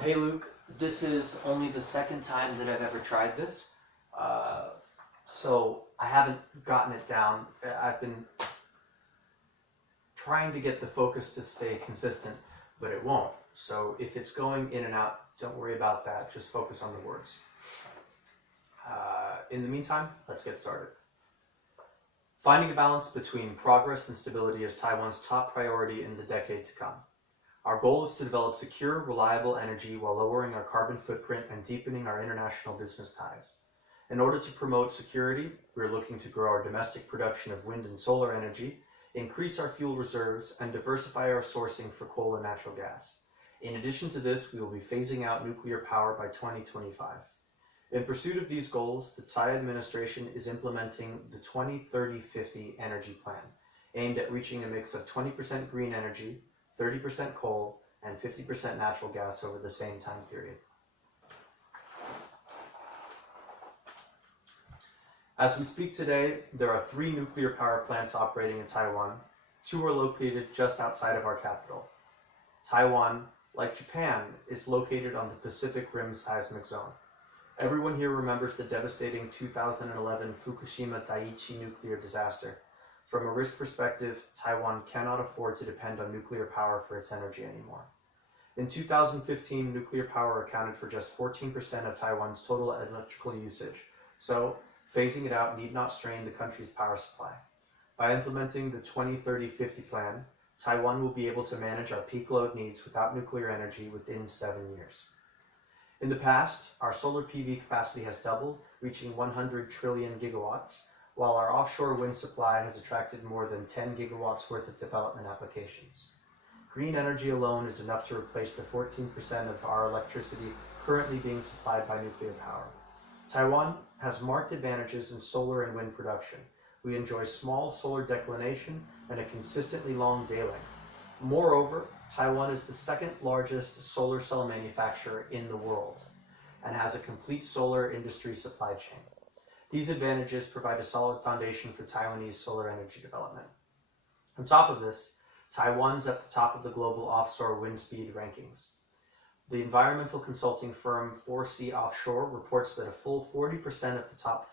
Hey Luke, this is only the second time that I've ever tried this, so I haven't gotten it down. I've been trying to get the focus to stay consistent, but it won't. So if it's going in and out, don't worry about that. Just focus on the words. In the meantime, let's get started. Finding a balance between progress and stability is Taiwan's top priority in the decade to come. Our goal is to develop secure, reliable energy while lowering our carbon footprint and deepening our international business ties. In order to promote security, we are looking to grow our domestic production of wind and solar energy, increase our fuel reserves, and diversify our sourcing for coal and natural gas. In addition to this, we will be phasing out nuclear power by 2025. In pursuit of these goals, the Tsai administration is implementing the 2030-50 Energy Plan, aimed at reaching a mix of 20% green energy, 30% coal, and 50% natural gas over the same time period. As we speak today, there are 3 nuclear power plants operating in Taiwan. 2 are located just outside of our capital. Taiwan, like Japan, is located on the Pacific Rim seismic zone. Everyone here remembers the devastating 2011 Fukushima Daiichi nuclear disaster. From a risk perspective, Taiwan cannot afford to depend on nuclear power for its energy anymore. In 2015, nuclear power accounted for just 14% of Taiwan's total electrical usage, so phasing it out need not strain the country's power supply. By implementing the 2030-50 plan, Taiwan will be able to manage our peak load needs without nuclear energy within 7 years. In the past, our solar PV capacity has doubled, reaching 100 trillion gigawatts, while our offshore wind supply has attracted more than 10 gigawatts worth of development applications. Green energy alone is enough to replace the 14% of our electricity currently being supplied by nuclear power. Taiwan has marked advantages in solar and wind production. We enjoy small solar declination and a consistently long day length. Moreover, Taiwan is the second largest solar cell manufacturer in the world and has a complete solar industry supply chain. These advantages provide a solid foundation for Taiwanese solar energy development. On top of this, Taiwan's at the top of the global offshore wind speed rankings. The environmental consulting firm 4C Offshore reports that a full 40% of the top,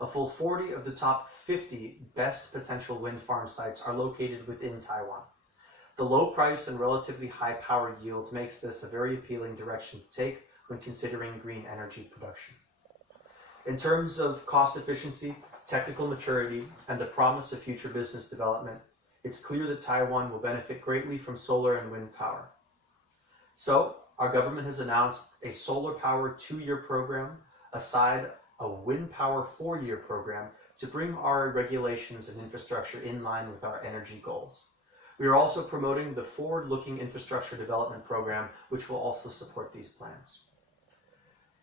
a full 40 of the top 50 best potential wind farm sites are located within Taiwan. The low price and relatively high power yield makes this a very appealing direction to take when considering green energy production. In terms of cost efficiency, technical maturity, and the promise of future business development, it's clear that Taiwan will benefit greatly from solar and wind power. So, our government has announced a solar power 2-year program aside a wind power 4-year program to bring our regulations and infrastructure in line with our energy goals. We are also promoting the Forward-Looking Infrastructure Development Program, which will also support these plans.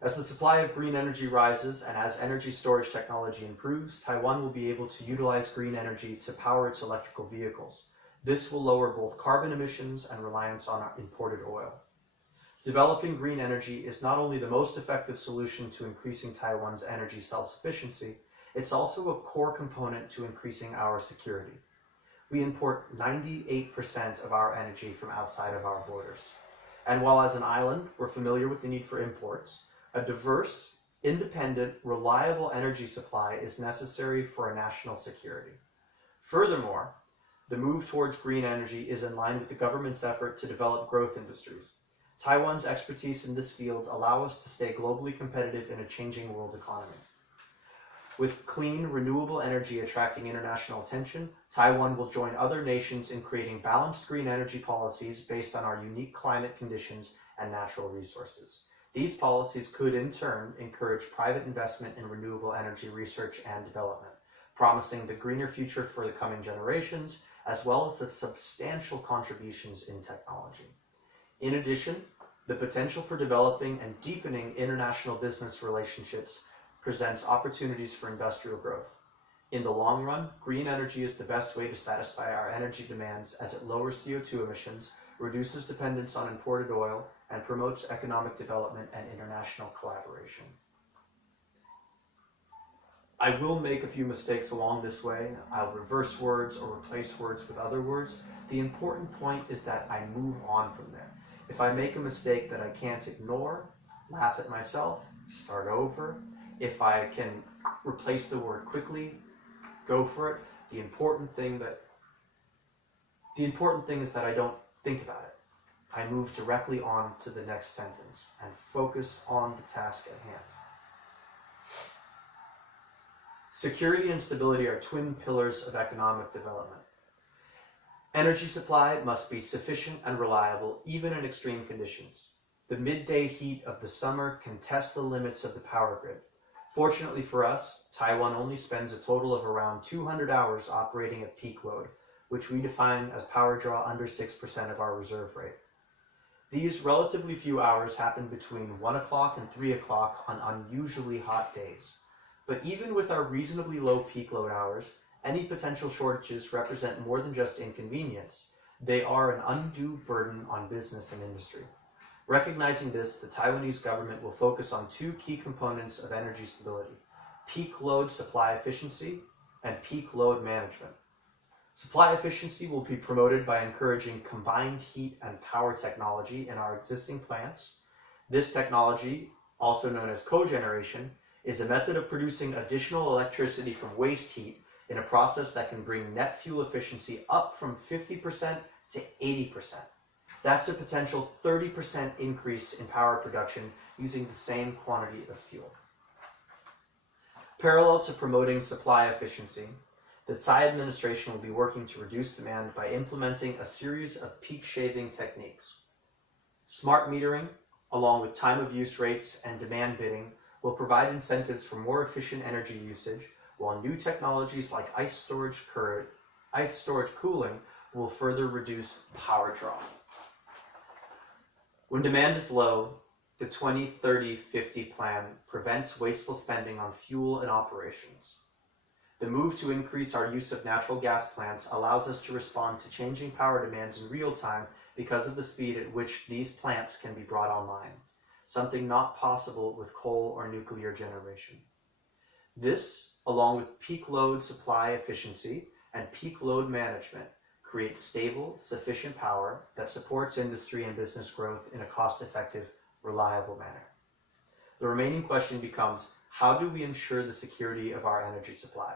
As the supply of green energy rises and as energy storage technology improves, Taiwan will be able to utilize green energy to power its electrical vehicles. This will lower both carbon emissions and reliance on imported oil. Developing green energy is not only the most effective solution to increasing Taiwan's energy self-sufficiency, it's also a core component to increasing our security. We import 98% of our energy from outside of our borders. And while as an island, we're familiar with the need for imports, a diverse, independent, reliable energy supply is necessary for our national security. Furthermore, the move towards green energy is in line with the government's effort to develop growth industries. Taiwan's expertise in this field allow us to stay globally competitive in a changing world economy. With clean, renewable energy attracting international attention, Taiwan will join other nations in creating balanced green energy policies based on our unique climate conditions and natural resources. These policies could, in turn, encourage private investment in renewable energy research and development, promising the greener future for the coming generations, as well as substantial contributions in technology. In addition, the potential for developing and deepening international business relationships presents opportunities for industrial growth. In the long run, green energy is the best way to satisfy our energy demands as it lowers CO2 emissions, reduces dependence on imported oil, and promotes economic development and international collaboration. I will make a few mistakes along this way. I'll reverse words or replace words with other words. The important point is that I move on from there. If I make a mistake that I can't ignore, laugh at myself, start over. If I can replace the word quickly, go for it. The important thing is that I don't think about it. I move directly on to the next sentence and focus on the task at hand. Security and stability are twin pillars of economic development. Energy supply must be sufficient and reliable, even in extreme conditions. The midday heat of the summer can test the limits of the power grid. Fortunately for us, Taiwan only spends a total of around 200 hours operating at peak load, which we define as power draw under 6% of our reserve rate. These relatively few hours happen between 1 o'clock and 3 o'clock on unusually hot days. But even with our reasonably low peak load hours, any potential shortages represent more than just inconvenience. They are an undue burden on business and industry. Recognizing this, the Taiwanese government will focus on two key components of energy stability: peak load supply efficiency and peak load management. Supply efficiency will be promoted by encouraging combined heat and power technology in our existing plants. This technology, also known as cogeneration, is a method of producing additional electricity from waste heat in a process that can bring net fuel efficiency up from 50% to 80%. That's a potential 30% increase in power production using the same quantity of fuel. Parallel to promoting supply efficiency, the Tsai administration will be working to reduce demand by implementing a series of peak shaving techniques. Smart metering, along with time of use rates and demand bidding, will provide incentives for more efficient energy usage, while new technologies like ice storage cooling will further reduce power draw. When demand is low, the 20-30-50 plan prevents wasteful spending on fuel and operations. The move to increase our use of natural gas plants allows us to respond to changing power demands in real time because of the speed at which these plants can be brought online, something not possible with coal or nuclear generation. This, along with peak load supply efficiency and peak load management, creates stable, sufficient power that supports industry and business growth in a cost-effective, reliable manner. The remaining question becomes, how do we ensure the security of our energy supply?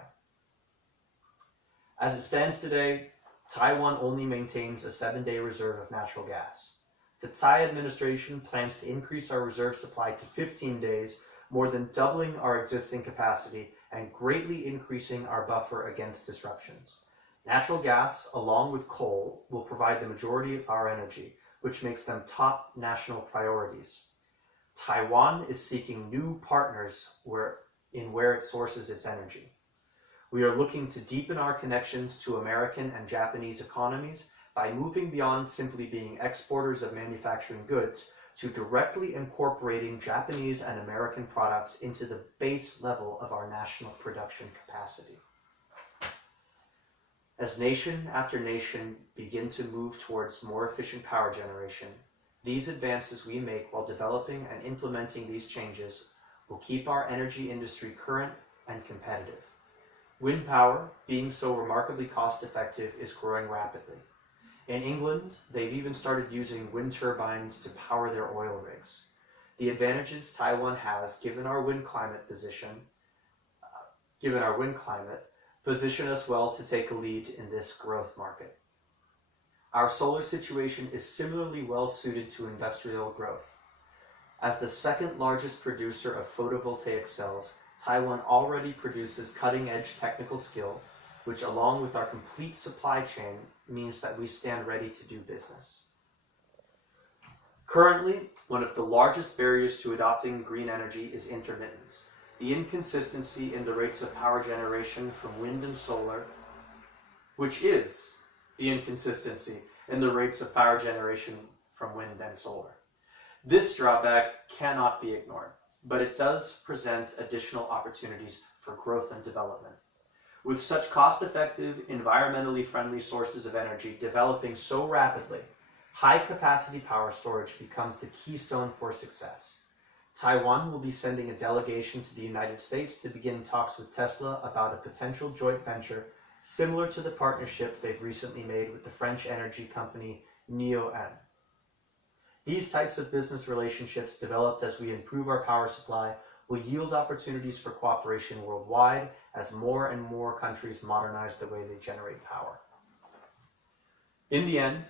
As it stands today, Taiwan only maintains a 7-day reserve of natural gas. The Tsai administration plans to increase our reserve supply to 15 days, more than doubling our existing capacity and greatly increasing our buffer against disruptions. Natural gas, along with coal, will provide the majority of our energy, which makes them top national priorities. Taiwan is seeking new partners where it sources its energy. We are looking to deepen our connections to American and Japanese economies by moving beyond simply being exporters of manufacturing goods to directly incorporating Japanese and American products into the base level of our national production capacity. As nation after nation begin to move towards more efficient power generation, these advances we make while developing and implementing these changes will keep our energy industry current and competitive. Wind power, being so remarkably cost-effective, is growing rapidly. In England, they've even started using wind turbines to power their oil rigs. The advantages Taiwan has, given our wind climate, position us well to take a lead in this growth market. Our solar situation is similarly well suited to industrial growth. As the second largest producer of photovoltaic cells, Taiwan already produces cutting-edge technical skill, which along with our complete supply chain means that we stand ready to do business. Currently, one of the largest barriers to adopting green energy is intermittence, the inconsistency in the rates of power generation from wind and solar, which is the inconsistency in the rates of power generation from wind and solar. This drawback cannot be ignored, but it does present additional opportunities for growth and development. With such cost-effective, environmentally friendly sources of energy developing so rapidly, high-capacity power storage becomes the keystone for success. Taiwan will be sending a delegation to the United States to begin talks with Tesla about a potential joint venture similar to the partnership they've recently made with the French energy company Neoen. These types of business relationships developed as we improve our power supply will yield opportunities for cooperation worldwide as more and more countries modernize the way they generate power. In the end,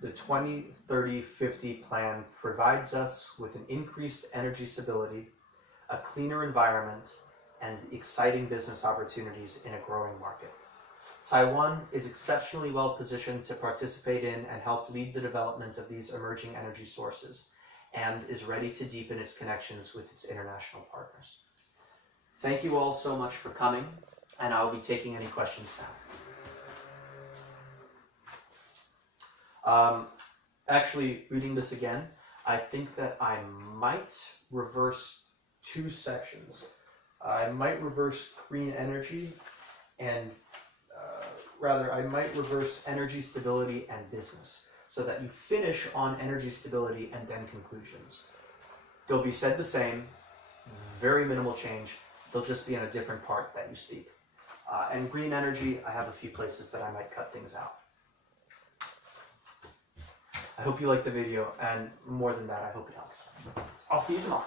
the 2030-50 plan provides us with an increased energy stability, a cleaner environment, and exciting business opportunities in a growing market. Taiwan is exceptionally well positioned to participate in and help lead the development of these emerging energy sources, and is ready to deepen its connections with its international partners. Thank you all so much for coming, and I will be taking any questions now. Actually, reading this again, I think that I might reverse two sections. I might reverse green energy and I might reverse energy stability and business so that you finish on energy stability and then conclusions. They'll be said the same, very minimal change. They'll just be in a different part that you speak. And green energy, I have a few places that I might cut things out. I hope you liked the video, and more than that, I hope it helps. I'll see you tomorrow.